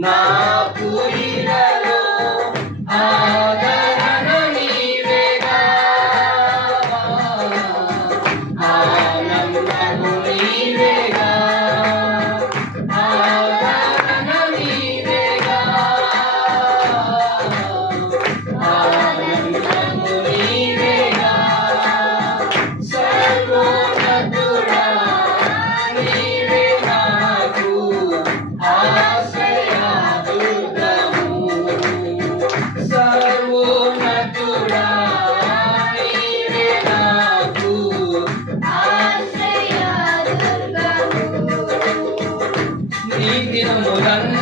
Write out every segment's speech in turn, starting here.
No. 你能不能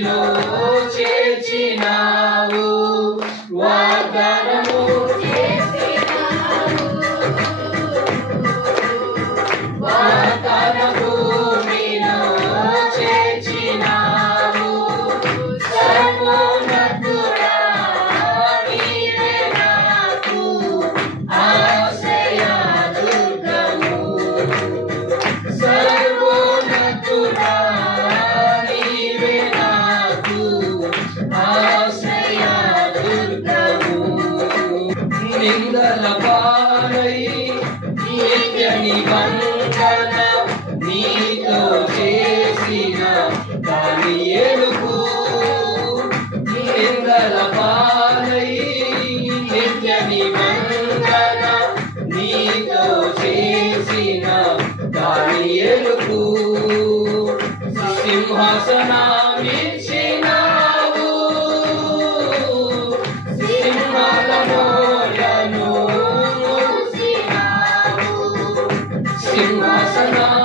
know. నిత్య నిబంధన నీతో చేసిన దాని ఎలుగు నిందల పాలై నిత్య నిబంధన నీతో చేసిన దాని ఎలుగు సింహాసనామిచ్చినావు 听我声张。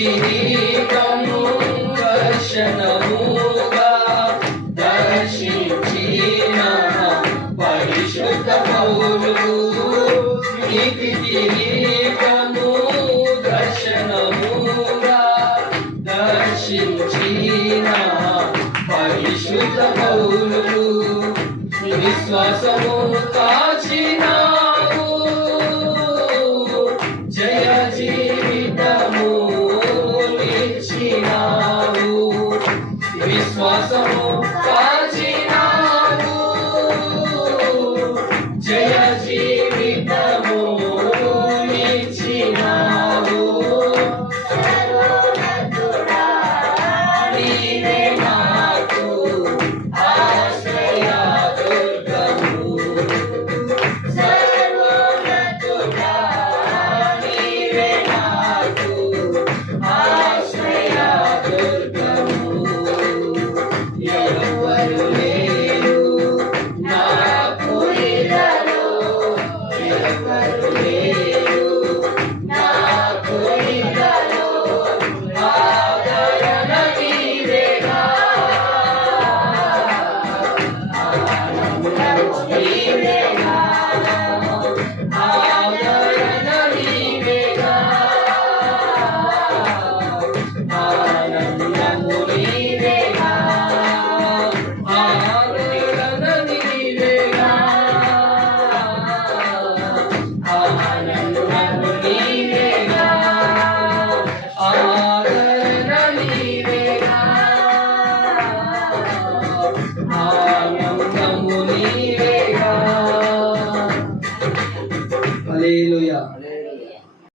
నీతి దర్శనముగా దర్శించిన పరిశుద్ధ పౌలు నీతి కిరీటము దర్శనముగా దర్శించిన పరిశుద్ధ పౌలు విశ్వాసము కాచినావు